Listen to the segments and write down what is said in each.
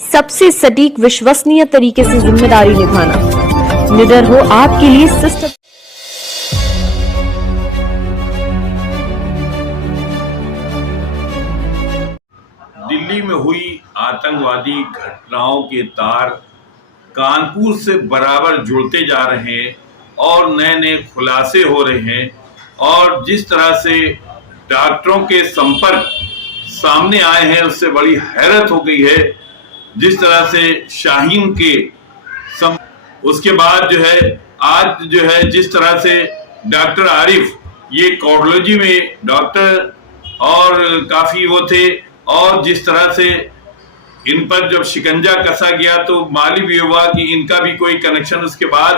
सबसे सटीक विश्वसनीय तरीके से जिम्मेदारी निभाना। निडर हो आपके लिए सिस्टम। दिल्ली में हुई आतंकवादी घटनाओं के तार कानपुर से बराबर जुड़ते जा रहे हैं और नए नए खुलासे हो रहे हैं। और जिस तरह से डॉक्टरों के संपर्क सामने आए हैं उससे बड़ी हैरत हो गई है। जिस तरह से शाहीन के उसके बाद जो है आज जो है जिस तरह से डॉक्टर आरिफ ये कार्डियोलॉजी में डॉक्टर और काफी वो थे, और जिस तरह से इन पर जब शिकंजा कसा गया तो मालूम भी हुआ कि इनका भी कोई कनेक्शन। उसके बाद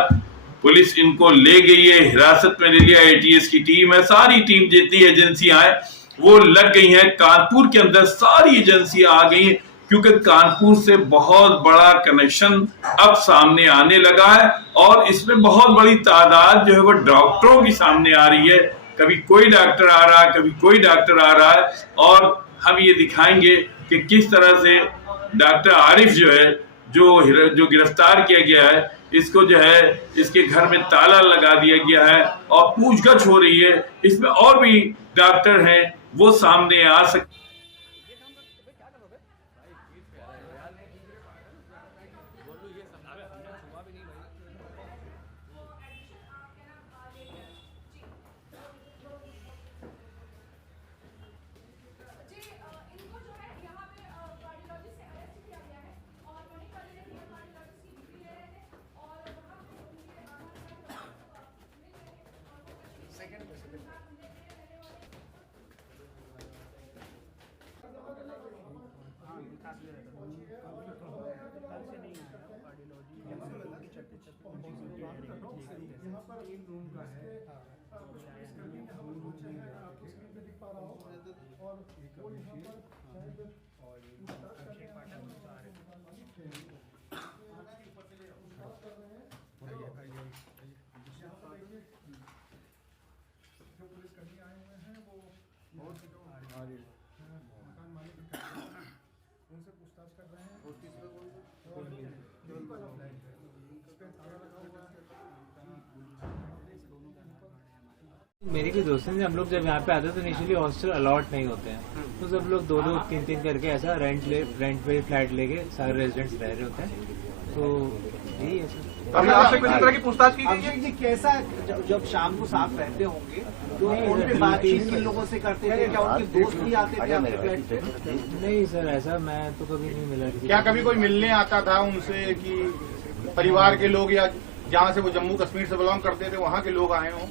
पुलिस इनको ले गई है, हिरासत में ले लिया। एटीएस की टीम है, सारी टीम जितनी एजेंसियां हैं वो लग गई हैं। कानपुर के अंदर सारी एजेंसियां आ गई हैं क्योंकि कानपुर से बहुत बड़ा कनेक्शन अब सामने आने लगा है और इसमें बहुत बड़ी तादाद जो है वो डॉक्टरों की सामने आ रही है। कभी कोई डॉक्टर आ रहा है, कभी कोई डॉक्टर आ रहा है, और हम ये दिखाएंगे कि किस तरह से डॉक्टर आरिफ जो है जो गिरफ्तार किया गया है, इसको जो है इसके घर में ताला लगा दिया गया है और पूछताछ हो रही है। इसमें और भी डॉक्टर हैं वो सामने आ सकते। यहाँ पर एक रूम का है, इसका भी आप स्क्रीन पे दिख पा रहा हो, और वो यहाँ पर शायद जो पुलिसकर्मी आए हुए हैं वो बहुत मकान मालिक उनसे पूछताछ कर रहे हैं। मेरे भी दोस्त हैं, हम लोग जब यहाँ पे आते हैं तो इनिशियली हॉस्टल अलॉट नहीं होते हैं, तो सब लोग दो दो तीन तीन करके ऐसा रेंट पे फ्लैट लेके सारे रेजिडेंट्स रह रहे होते हैं। तो यही है सर। अभी आपसे किसी तरह की पूछताछ की गई है? जी कैसा जब शाम को साथ रहते होंगे तो फोन पे बातचीत किन लोगों से करते थे? क्या उनके दोस्त भी आते थे आपके फ्लैट पे? नहीं सर, ऐसा मैं तो कभी नहीं मिला। क्या कभी कोई मिलने आता था उनसे कि परिवार के लोग या जहाँ से वो जम्मू कश्मीर से बिलोंग करते थे वहाँ के लोग आए हों?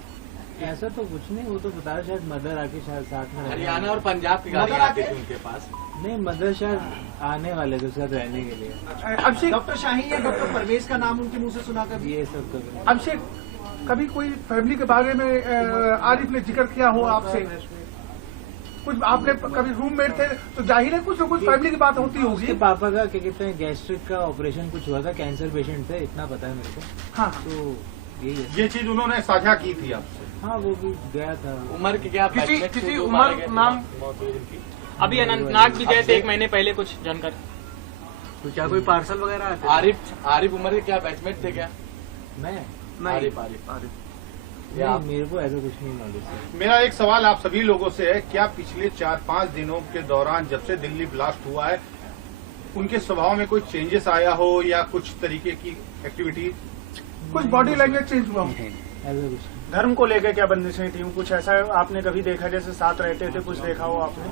ऐसा तो कुछ नहीं, वो तो बताया शायद मदर आके शायद साथ में हरियाणा और पंजाब की गाड़ी आती थी उनके पास। नहीं, मदर शायद आने वाले थे सर रहने के लिए। अभिषेक, डॉक्टर शाहीन या डॉक्टर परवेज का नाम उनके मुंह से सुना कभी? ये सब कभी। अभिषेक, कभी कोई फैमिली के बारे में आरिफ ने जिक्र किया हो आपसे? कुछ आपने कभी रूममेट थे तो जाहिर है कुछ न कुछ फैमिली की बात होती होगी। उसके पापा का क्या कहते हैं गैस्ट्रिक का ऑपरेशन कुछ हुआ था, कैंसर पेशेंट थे, इतना पता है मेरे को। हाँ, तो यही है। ये चीज उन्होंने साझा की थी आपसे? हाँ, वो भी गया था। उम्र की क्या किसी उम्र नाम? अभी अनंतनाग भी गए थे 1 महीने पहले, कुछ जानकर। तो क्या कोई पार्सल वगैरह आते? आरिफ उम्र के क्या बैचमेट थे क्या? मैं आरिफ नहीं, मेरे को ऐसा कुछ नहीं मालूम। मेरा एक सवाल आप सभी लोगों से है, क्या पिछले 4-5 दिनों के दौरान जब से दिल्ली ब्लास्ट हुआ है उनके स्वभाव में कोई चेंजेस आया हो या कुछ तरीके की एक्टिविटी, कुछ बॉडी लैंग्वेज चेंज हुआ हो? ऐसा कुछ धर्म को लेकर क्या बंदिशें थी? कुछ ऐसा आपने कभी देखा जैसे साथ रहते थे, कुछ देखा हो आपने?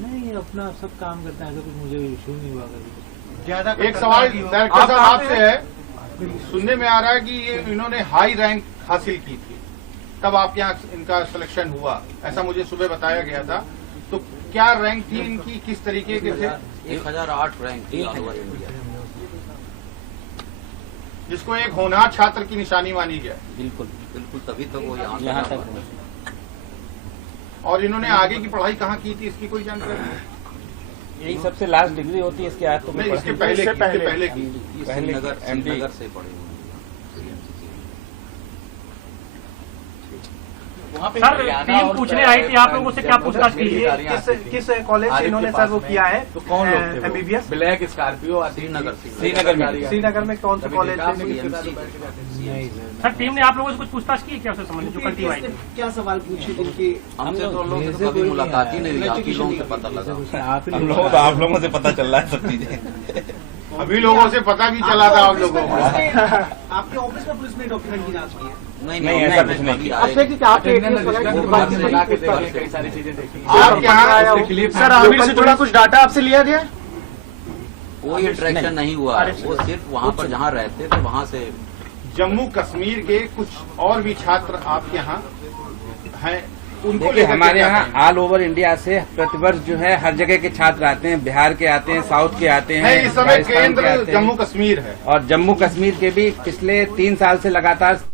नहीं, अपना सब काम करते हैं, ऐसा कुछ मुझे इशू नहीं हुआ कभी। ज्यादा एक सवाल डायरेक्टर साहब आपसे है, सुनने में आ रहा है कि ये इन्होंने हाई रैंक हासिल की थी तब आपके यहाँ इनका सिलेक्शन हुआ, ऐसा मुझे सुबह बताया गया था। तो क्या रैंक थी इनकी, किस तरीके के थे? 1008 रैंक थी ऑल ओवर इंडिया, जिसको एक होनहार छात्र की निशानी मानी जाए। बिल्कुल बिल्कुल, तभी तो वो यहाँ तक। और इन्होंने आगे की पढ़ाई कहाँ की थी, इसकी कोई जानकारी? यही सबसे लास्ट डिग्री होती है, इसके आज तो नहीं, इसके पहले की पहले श्रीनगर से पढ़े हुए। सर टीम पूछने आई थी आप लोगों से, क्या पूछताछ की है? किस कॉलेज से इन्होंने सर वो किया है? तो कौन लोग थे? MBBS ब्लैक स्कॉर्पियो श्रीनगर में। श्रीनगर में कौन सा कॉलेज है? सर टीम ने आप लोगों से कुछ पूछताछ की है क्या उससे संबंधित, जो कल टीम आई थी? क्या सवाल पूछे जिनकी हमसे तो लोगों से कभी मुलाकात ही नहीं हुई, आप ही लोगों से पता लगा। आप लोगों से पता चल रहा है सब चीजें। अभी लोगों से पता भी चला था आप लोगों को। आपके ऑफिस में पुलिस ने डॉक्यूमेंट की जांच की है? नहीं ऐसा कुछ नहीं। कई सारी चीजें देखी आप क्या सर आमिर से थोड़ा कुछ डाटा आपसे लिया गया? कोई इंटरेक्शन नहीं हुआ, वो सिर्फ वहाँ पर जहाँ रहते थे वहाँ से। जम्मू कश्मीर के कुछ और भी छात्र आपके यहाँ हैं, उनको देखिए लेकर हमारे क्या यहाँ कहना है? ऑल ओवर इंडिया से प्रतिवर्ष जो है हर जगह के छात्र आते हैं, बिहार के आते हैं, साउथ के आते हैं, है इस समय राजस्थान के केंद्र आते हैं। जम्मू कश्मीर है। और जम्मू कश्मीर के भी पिछले 3 साल से लगातार